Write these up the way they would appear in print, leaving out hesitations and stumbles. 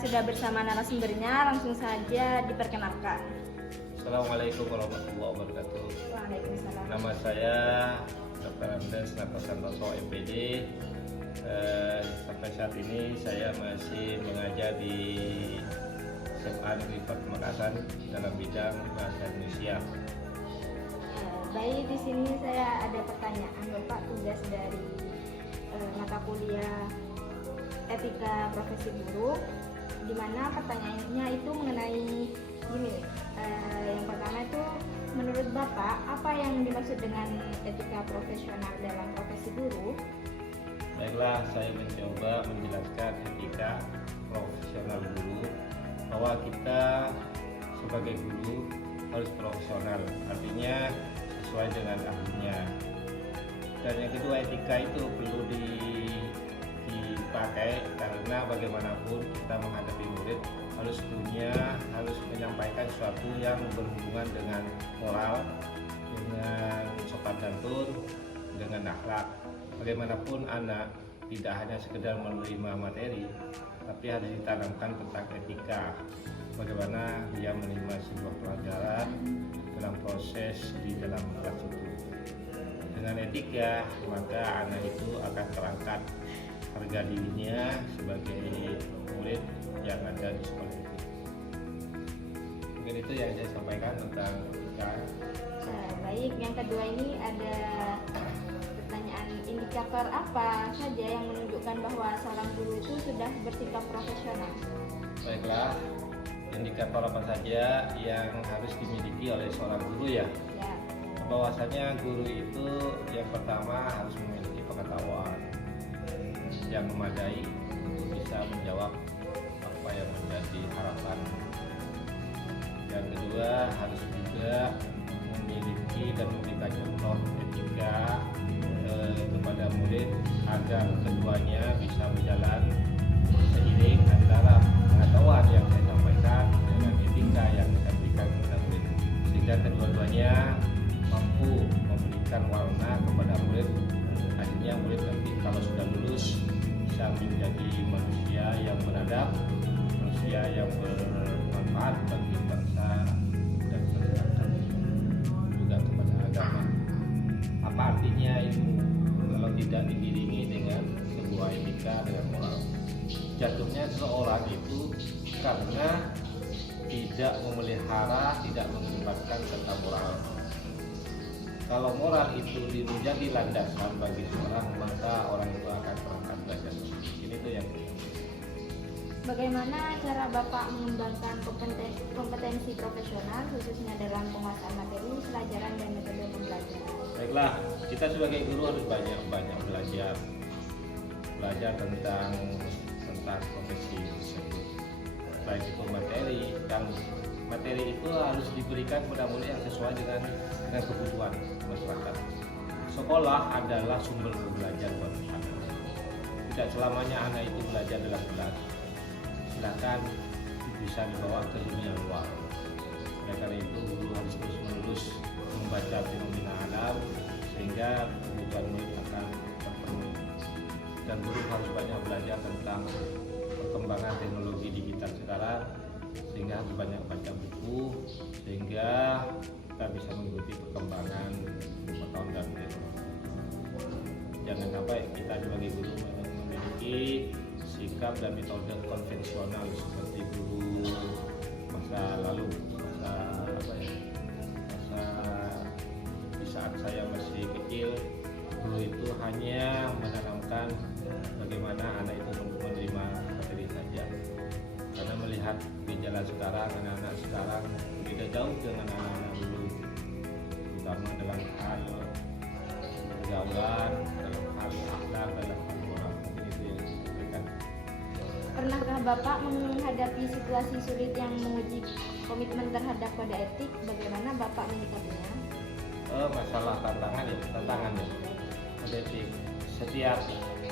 sudah bersama narasumbernya, langsung saja diperkenalkan. Assalamualaikum warahmatullahi wabarakatuh. Waalaikumsalam. Nama saya Dr. Andes Santoso MPD. Sampai saat ini saya masih mengajar di SMA Negeri Pamekasan dalam bidang bahasa Indonesia. Baik, di sini saya ada pertanyaan Bapak, tugas dari mata kuliah Etika Profesi Guru, di mana pertanyaannya itu mengenai gini. Yang pertama itu, menurut Bapak, apa yang dimaksud dengan etika profesional dalam profesi guru? Baiklah, saya mencoba menjelaskan etika profesional guru, bahwa kita sebagai guru harus profesional, artinya sesuai dengan ahlinya. Dan yang kedua, etika itu perlu dipakai karena bagaimanapun kita menghadapi murid harus menyampaikan sesuatu yang berhubungan dengan moral, dengan sopan santun, dengan akhlak. Bagaimanapun anak tidak hanya sekedar menerima materi, tapi harus ditanamkan tentang etika. Bagaimana dia menerima sebuah pelajaran dalam proses di dalam kelas itu. Dengan etika, maka anak itu akan terangkat harga dirinya sebagai murid yang ada di sekolah itu. Mungkin itu yang saya sampaikan tentang etika. Baik, yang kedua ini ada pertanyaan, indikator apa saja yang menunjukkan bahwa seorang guru itu sudah bersikap profesional? Baiklah, indikator apa saja yang harus dimiliki oleh seorang guru ya? Ya. Bahwasanya guru itu yang pertama harus memiliki pengetahuan yang memadai untuk bisa menjawab apa yang menjadi harapan. Yang kedua, harus juga memiliki dan memberikan contoh etika kepada murid agar keduanya bisa berjalan seiring antara pengetahuan yang saya sampaikan dengan etika yang saya berikan kepada murid, sehingga kedua-duanya mampu memberikan warna kepada murid. Akhirnya murid nanti kalau sudah lulus bisa menjadi manusia yang beradab, manusia yang bermanfaat bagi bangsa dan masyarakat, juga kepada agama. Apa artinya ilmu kalau tidak diiringi dengan sebuah etika, dengan moral? Jatuhnya seseorang itu karena tidak memelihara, tidak mengedepankan tentang moral. Kalau moral itu menjadi landasan bagi seorang, maka orang itu akan terangkat belajar. Ini tuh yang Bagaimana cara Bapak mengembangkan kompetensi profesional khususnya dalam penguasaan materi, pelajaran, dan metode pembelajaran? Baiklah, kita sebagai guru harus banyak belajar tentang profesi tersebut. Baik itu materi, dan materi itu harus diberikan kepada murid yang sesuai dengan kebutuhan masyarakat. Sekolah adalah sumber belajar buat anak. Tidak selamanya anak itu belajar dalam kelas. Silakan bisa dibawa ke dunia luar. Oleh karena itu, guru harus terus-menerus membaca fenomena alam sehingga kebutuhan murid akan terpenuhi. Dan guru harus banyak belajar tentang perkembangan teknologi digital sekarang, sehingga harus banyak baca buku sehingga kita bisa mengikuti perkembangan pengetahuan dan teknologi. Jangan sampai kita sebagai guru memiliki sikap dan metode konvensional seperti guru masa lalu, di saat saya masih kecil, guru itu hanya menanamkan bagaimana anak itu menerima materi saja. Karena melihat gejala sekarang, anak-anak sekarang beda jauh dengan anak-anak dulu, terutama dalam hal pergaulan, dalam hal akhlak, dalam hal moral. Itu yang disampaikan. Pernahkah Bapak menghadapi situasi sulit yang menguji komitmen terhadap kode etik? Bagaimana Bapak menyikapinya? Masalah tantangan ya. Kode etik. Setiap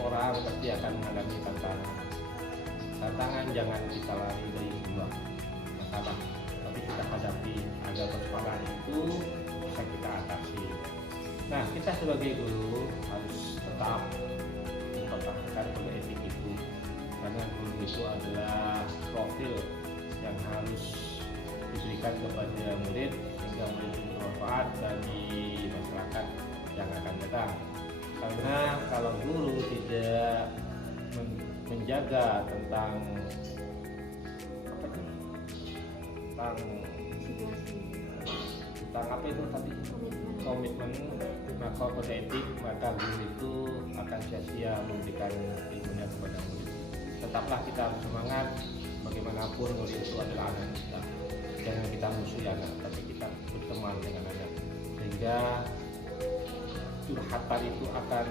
orang pasti akan mengalami tantangan. Tantangan jangan kita lari dari sebuah masalah, tapi kita hadapi agar persoalan itu bisa kita atasi. Nah, kita sebagai guru harus tetap mempertahankan kode etik itu. karena guru itu adalah profil yang harus diberikan kepada murid sehingga murid itu bermanfaat bagi masyarakat yang akan datang. Karena kalau guru tidak menjaga tentang apa itu tadi komitmen maka kode etik, maka guru itu akan sia-sia memberikan ilmunya kepada murid. Tetaplah kita harus semangat, bagaimanapun murid itu adalah anak kita. Jangan kita musuhi anak, tapi kita berteman dengan anak, sehingga curhatan itu akan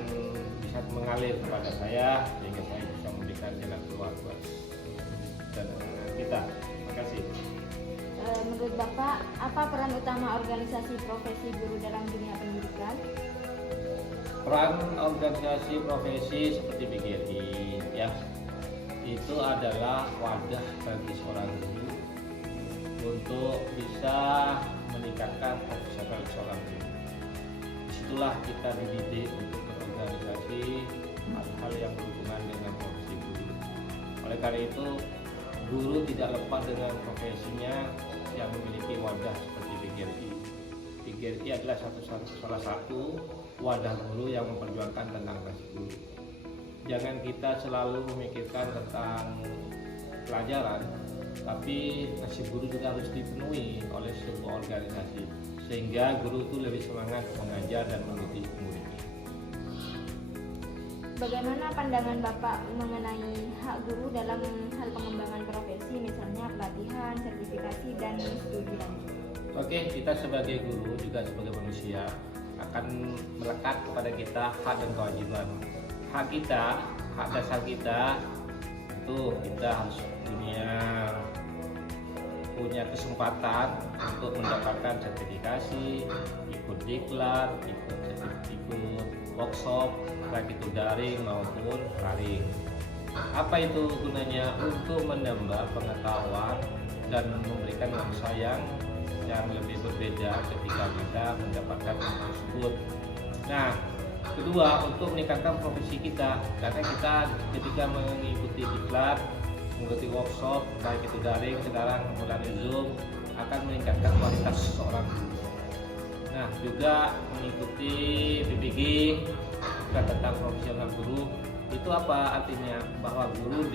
bisa mengalir kepada saya, sehingga saya bisa memberikan jalan keluar buat dan kita. Terima kasih. Menurut Bapak, apa peran utama organisasi profesi guru dalam dunia pendidikan? Peran organisasi profesi seperti BGRI ya, itu adalah wadah bagi seorang guru untuk bisa meningkatkan profesional seorang guru. Disitulah kita dididik untuk berorganisasi hal-hal yang berhubungan dengan profesi guru. Oleh karena itu, guru tidak lepas dengan profesinya yang memiliki wadah seperti BGRI. BGRI adalah salah satu wadah guru yang memperjuangkan tentang nasib guru. Jangan kita selalu memikirkan tentang pelajaran, tapi nasib guru juga harus dipenuhi oleh sebuah organisasi, sehingga guru itu lebih semangat mengajar dan mendidik muridnya. Bagaimana pandangan Bapak mengenai hak guru dalam hal pengembangan profesi, misalnya pelatihan, sertifikasi, dan studi lanjut? Oke, kita sebagai guru juga sebagai manusia akan melekat kepada kita hak dan kewajiban. Hak kita, hak dasar kita itu kita harus punya kesempatan untuk mendapatkan sertifikasi, ikut diklat, ikut workshop, baik itu daring maupun daring. Apa itu gunanya? Untuk menambah pengetahuan dan memberikan nuansa yang lebih berbeda ketika kita mendapatkan hal tersebut. Nah, kedua, untuk meningkatkan profesi kita, karena kita ketika mengikuti diklat, mengikuti workshop, baik itu daring, sekarang melalui Zoom, akan meningkatkan kualitas seorang guru. Nah, juga mengikuti BPG tentang profesional guru, itu apa artinya? Bahwa guru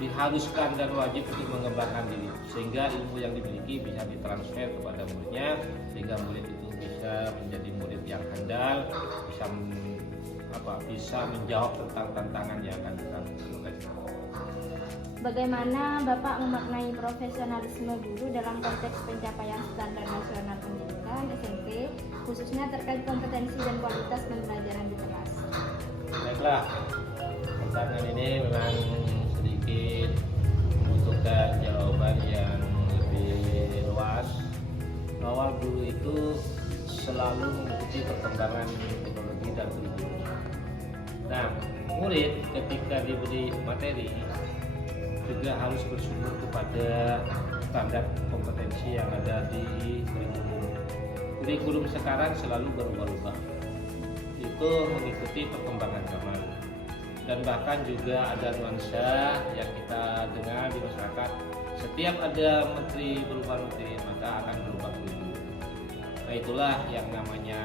diharuskan dan wajib untuk mengembangkan diri, sehingga ilmu yang dimiliki bisa ditransfer kepada muridnya, sehingga murid itu bisa menjadi murid yang handal, bisa menjawab tentang tantangan yang akan datang. Bagaimana Bapak memaknai profesionalisme guru dalam konteks pencapaian standar nasional pendidikan SMP, khususnya terkait kompetensi dan kualitas pembelajaran di kelas? Baiklah, pertanyaan ini memang sedikit membutuhkan jawaban yang lebih luas, bahwa guru itu selalu mengikuti perkembangan teknologi dan kurikulum. Nah, murid ketika diberi materi juga harus bersumber kepada standar kompetensi yang ada di kurikulum. Kurikulum sekarang selalu berubah-ubah, itu mengikuti perkembangan zaman, dan bahkan juga ada nuansa yang kita dengar di masyarakat. Setiap ada menteri berubah menteri, maka akan berubah kurikulum. Nah, itulah yang namanya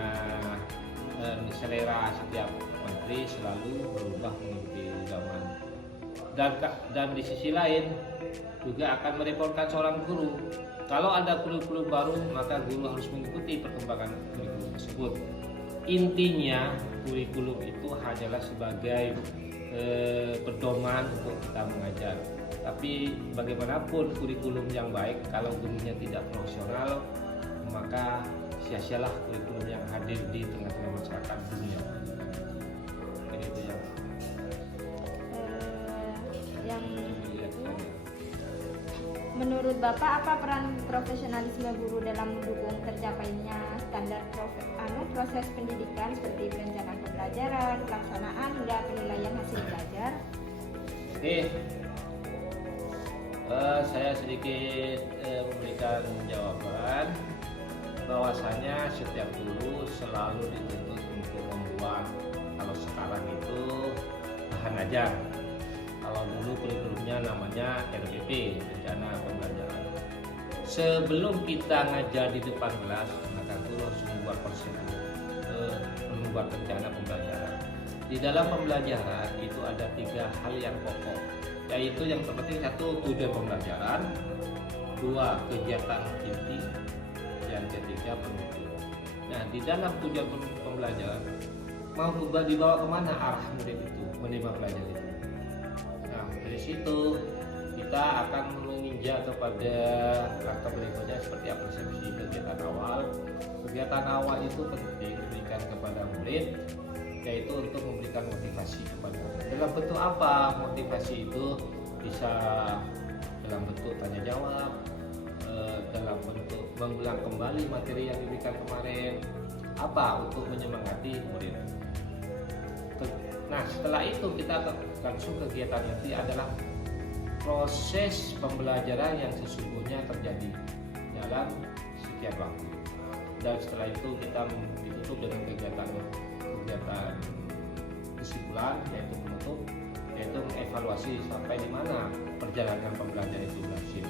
selera setiap menteri selalu berubah mengikuti zaman. Dan di sisi lain juga akan merepotkan seorang guru. Kalau ada kurikulum baru, maka guru harus mengikuti perkembangan kurikulum tersebut. Intinya kurikulum itu hanyalah sebagai pedoman untuk kita mengajar. Tapi bagaimanapun kurikulum yang baik, kalau gurunya tidak profesional, maka sia-sialah kurikulum yang hadir di tengah-tengah masyarakat dunia. Itu yang menurut Bapak, apa peran profesionalisme guru dalam mendukung tercapainya standar proses pendidikan seperti perencanaan pembelajaran, pelaksanaan hingga penilaian hasil belajar? Oke, saya sedikit memberikan jawaban bahwasanya setiap guru selalu dituntut untuk membuat, kalau sekarang itu bahan ajar. Kalau dulu kurikulumnya namanya RPP, rencana pembelajaran. Sebelum kita ngajar di depan kelas, maka guru harus membuat prosedur, membuat rencana pembelajaran. Di dalam pembelajaran itu ada 3 hal yang pokok, yaitu yang terpenting 1 tujuan pembelajaran, 2 kegiatan inti, yang ketiga penutur. Nah, di dalam tujuan pembelajaran mau dibawa kemana arah murid itu menerima pelajaran itu. Nah, dari situ kita akan meninjau kepada langkah berikutnya seperti apresiasi kegiatan awal. Kegiatan awal itu penting diberikan kepada murid, yaitu untuk memberikan motivasi kepada murid. Dalam bentuk apa motivasi itu? Bisa dalam bentuk tanya jawab, dalam bentuk mengulang kembali materi yang diberikan kemarin, apa untuk menyemangati murid. Nah, setelah itu kita langsung kegiatan inti adalah proses pembelajaran yang sesungguhnya terjadi dalam sekian waktu. Dan setelah itu kita ditutup dengan kegiatan kesimpulan, yaitu menutup, yaitu mengevaluasi sampai di mana perjalanan pembelajaran itu berhasil.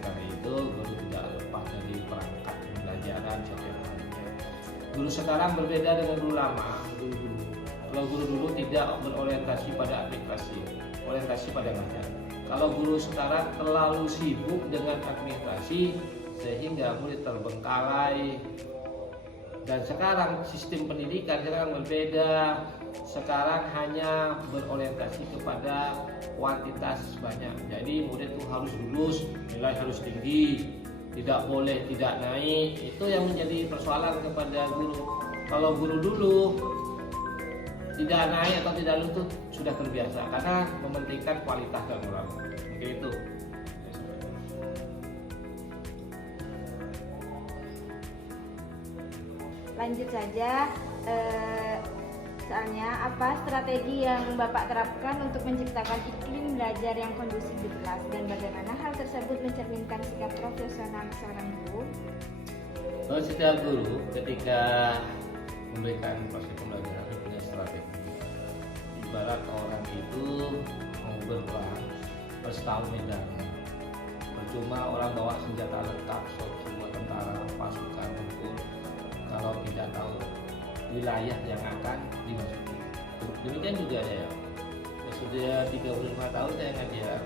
Karena itu guru tidak lepas dari perangkat pembelajaran setiap harinya. Guru sekarang berbeda dengan guru lama. Kalau guru dulu tidak berorientasi pada aplikasi, orientasi pada ngajar. Kalau guru sekarang terlalu sibuk dengan administrasi sehingga murid terbengkalai. Dan sekarang sistem pendidikan sekarang berbeda. Sekarang hanya berorientasi kepada kuantitas banyak. Jadi murid itu harus lulus, nilai harus tinggi, tidak boleh tidak naik. Itu yang menjadi persoalan kepada guru. Kalau guru dulu tidak naik atau tidak lulus itu sudah terbiasa karena mementingkan kualitas dan moral. Mungkin itu. Lanjut saja, soalnya apa strategi yang Bapak terapkan untuk menciptakan iklim belajar yang kondusif di kelas dan bagaimana hal tersebut mencerminkan sikap profesional seorang guru? Setiap guru ketika memberikan proses pembelajaran punya strategi. Ibarat orang itu mau berperang bersetahun medannya. Percuma orang bawa senjata lengkap, semua tentara, pasukan, tempur, kalau tidak tahu wilayah yang akan dimasuki. Demikian juga saya. Sudah 35 tahun saya ngajar,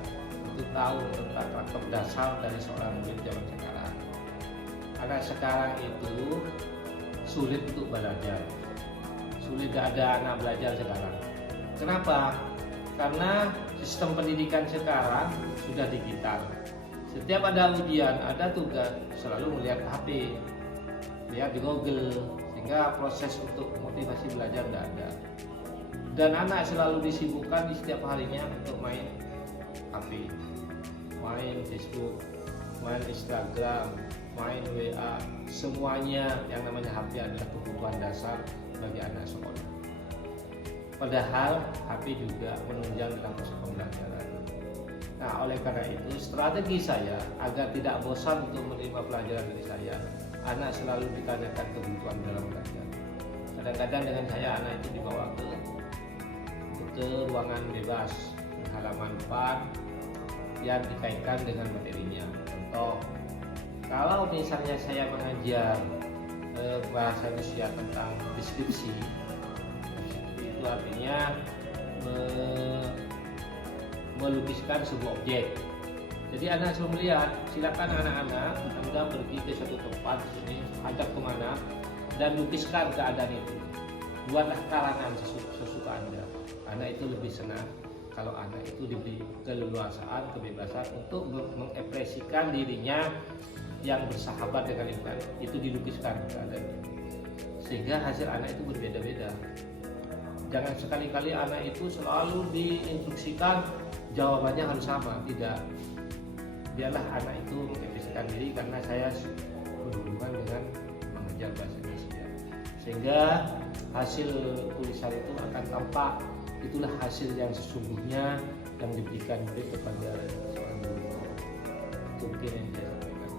untuk tahu tentang karakter dasar dari seorang murid zaman sekarang. Anak sekarang itu sulit untuk belajar, sulit gak ada anak belajar sekarang. Kenapa? Karena sistem pendidikan sekarang sudah digital. Setiap ada ujian, ada tugas, selalu melihat HP, lihat di Google, sehingga proses untuk motivasi belajar tidak ada. Dan anak selalu disibukkan di setiap harinya untuk main HP, main Facebook, main Instagram, main WA. Semuanya yang namanya HP adalah kebutuhan dasar bagi anak sekolah. Padahal HP juga menunjang dalam proses pembelajaran. Nah, oleh karena itu strategi saya agar tidak bosan untuk menerima pelajaran dari saya, anak selalu ditanyakan kebutuhan dalam belajar. Kadang-kadang dengan saya anak itu dibawa ke ruangan bebas halaman 4 yang dikaitkan dengan materinya. Contoh, kalau misalnya saya mengajar bahasa Indonesia tentang deskripsi, itu artinya melukiskan sebuah objek. Jadi anak selalu melihat, silakan anak-anak Anda pergi ke suatu tempat di sini, hadap kemana, dan lukiskan keadaan itu. Buatlah karangan sesuka Anda. Anak itu lebih senang kalau anak itu diberi keleluasaan, kebebasan untuk mengekspresikan dirinya yang bersahabat dengan lingkungan. Itu dilukiskan keadaan itu. Sehingga hasil anak itu berbeda-beda. Jangan sekali-kali anak itu selalu diinstruksikan jawabannya harus sama, tidak. Biarlah anak itu mengekspresikan diri karena saya berhubungan dengan mengajar bahasa Indonesia. Sehingga hasil tulisan itu akan tampak, itulah hasil yang sesungguhnya yang diberikan kepada seorang guru. Mungkin yang saya sampaikan.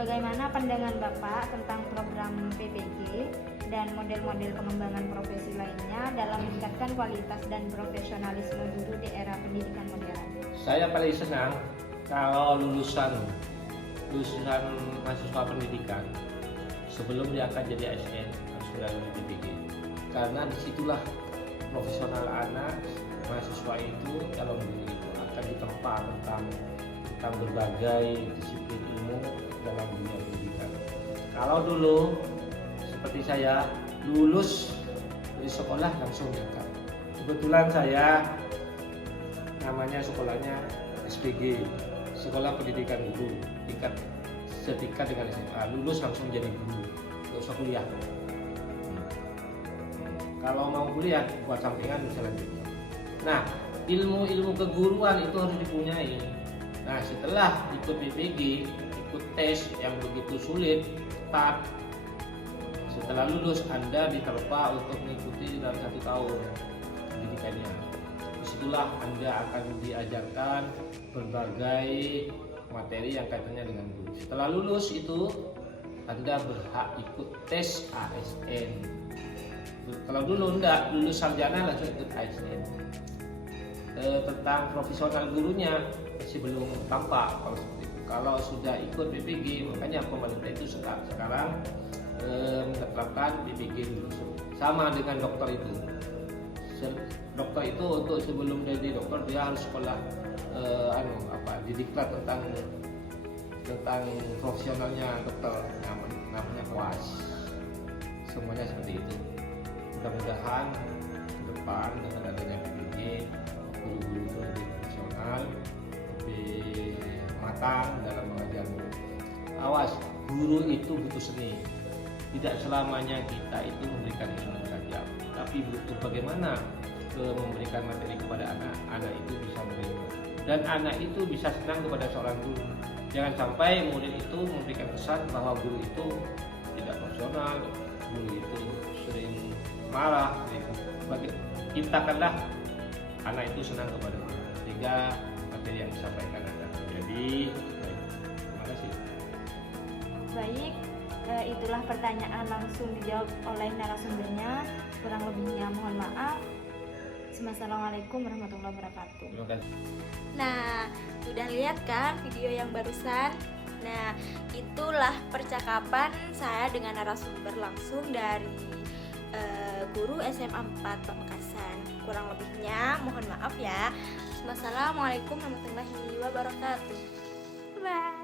Bagaimana pandangan Bapak tentang program PPG dan model-model pengembangan profesi lainnya dalam meningkatkan kualitas dan profesionalisme guru di era pendidikan modern? Saya paling senang kalau lulusan mahasiswa pendidikan sebelum dia akan jadi ASN harus melalui PPG, karena disitulah profesional anak mahasiswa itu calon guru itu akan ditempa tentang berbagai disiplin ilmu dalam dunia pendidikan. Kalau dulu seperti saya lulus dari sekolah langsung diangkat. Kebetulan saya namanya sekolahnya SPG, Sekolah Pendidikan Guru, tingkat setingkat dengan SMA, lulus langsung jadi guru, nggak usah kuliah. Kalau mau kuliah buat sampingan bisa lanjut. Nah, ilmu keguruan itu harus dipunyai. Nah, setelah ikut PPG, ikut tes yang begitu sulit, ketat, setelah lulus Anda diterpa untuk mengikuti dalam 1 tahun pendidikannya. Disitulah Anda akan diajarkan berbagai materi yang kaitannya dengan guru. Setelah lulus itu Anda berhak ikut tes ASN. Kalau dulu enggak, lulus sarjana langsung ikut ASN. Tentang profesional gurunya masih belum tampak kalau seperti itu. Kalau sudah ikut PPG, makanya pemerintah itu sekarang menerapkan PPG dulu. Sama dengan dokter itu. Dokter itu untuk sebelum jadi dokter dia harus sekolah didiklat tentang profesionalnya dokter, namanya KUAS. Semuanya seperti itu. Mudah-mudahan ke depan dengan adanya PPG, guru-guru itu lebih profesional, lebih matang dalam mengajar. Awas, guru itu butuh seni. Tidak selamanya kita itu memberikan ilmu saja, tapi butuh bagaimana memberikan materi kepada anak itu bisa menerima, dan anak itu bisa senang kepada seorang guru. Jangan sampai murid itu memberikan kesan bahwa guru itu tidak profesional, guru itu sering marah. Ciptakanlah anak itu senang kepada guru sehingga materi yang disampaikan akan menjadi baik. Terima kasih. Baik, itulah pertanyaan langsung dijawab oleh narasumbernya. Kurang lebihnya mohon maaf. Assalamualaikum warahmatullahi wabarakatuh. Terima kasih. Nah, udah lihat kan video yang barusan? Nah, itulah percakapan saya dengan narasumber langsung dari guru SMA 4 Pamekasan. Kurang lebihnya mohon maaf ya. Wassalamualaikum warahmatullahi wabarakatuh. Bye.